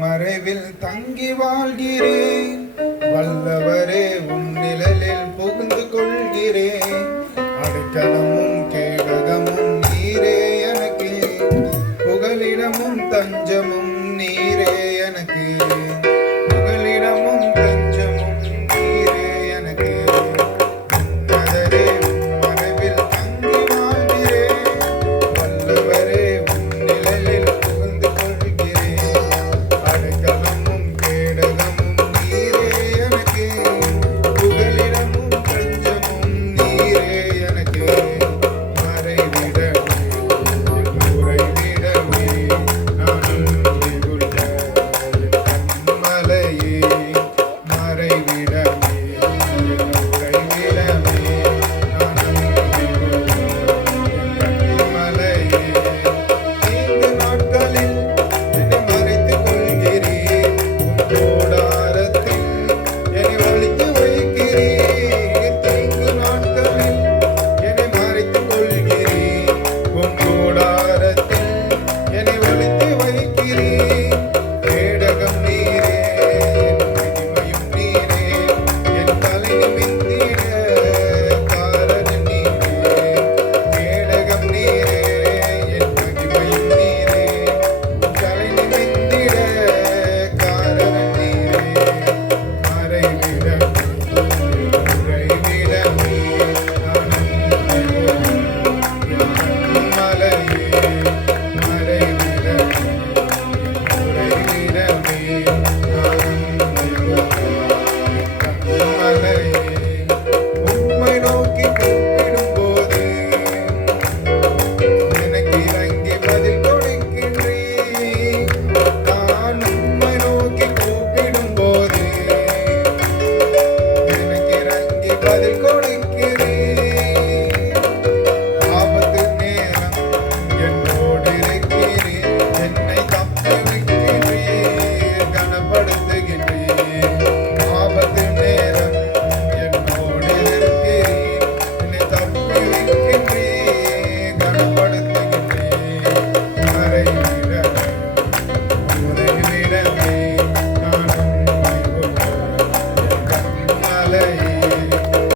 மறைவில் தங்கி வாழ்கிறேன். வல்லவரே உம் நிழலில் புகுந்து கொள்கிறேன். அடைக்கலமும் கேடகமும் நீரே எனக்கு, புகலிடமும் தஞ்சமும் நீரே எனக்கு, புகலிடமும் தஞ்சமும் நீரே எனக்கு. உன்னதரே உம் மறைவில் தங்கி வாழ்கிறேன். வல்லவரே உம் நிழலில் புகுந்து கொள்கிறேன். அடைக்கலமும் கேடகமும் நீரே எனக்கு, புகலிடமும் தஞ்சமும் நீரே எனக்கு. மறைவிடமே உறைவிடமே நான் அன்பு கொண்ட கன்மலையே. மறைவிடமே உறைவிடமே நான் அன்பு கொண்ட கன்மலையே. தீங்கு நாட்களில் என்னை மறைத்துக் கொள்கிறீர். உம் கூடாரத்தில் என்னை ஒளித்து வைக்கிறீர். தீங்கு நாட்களில் என்னை மறைத்துக் கொள்கிறீர். உம் கூடாரத்தில் என்னை ஒளித்து வைக்கிறீர்.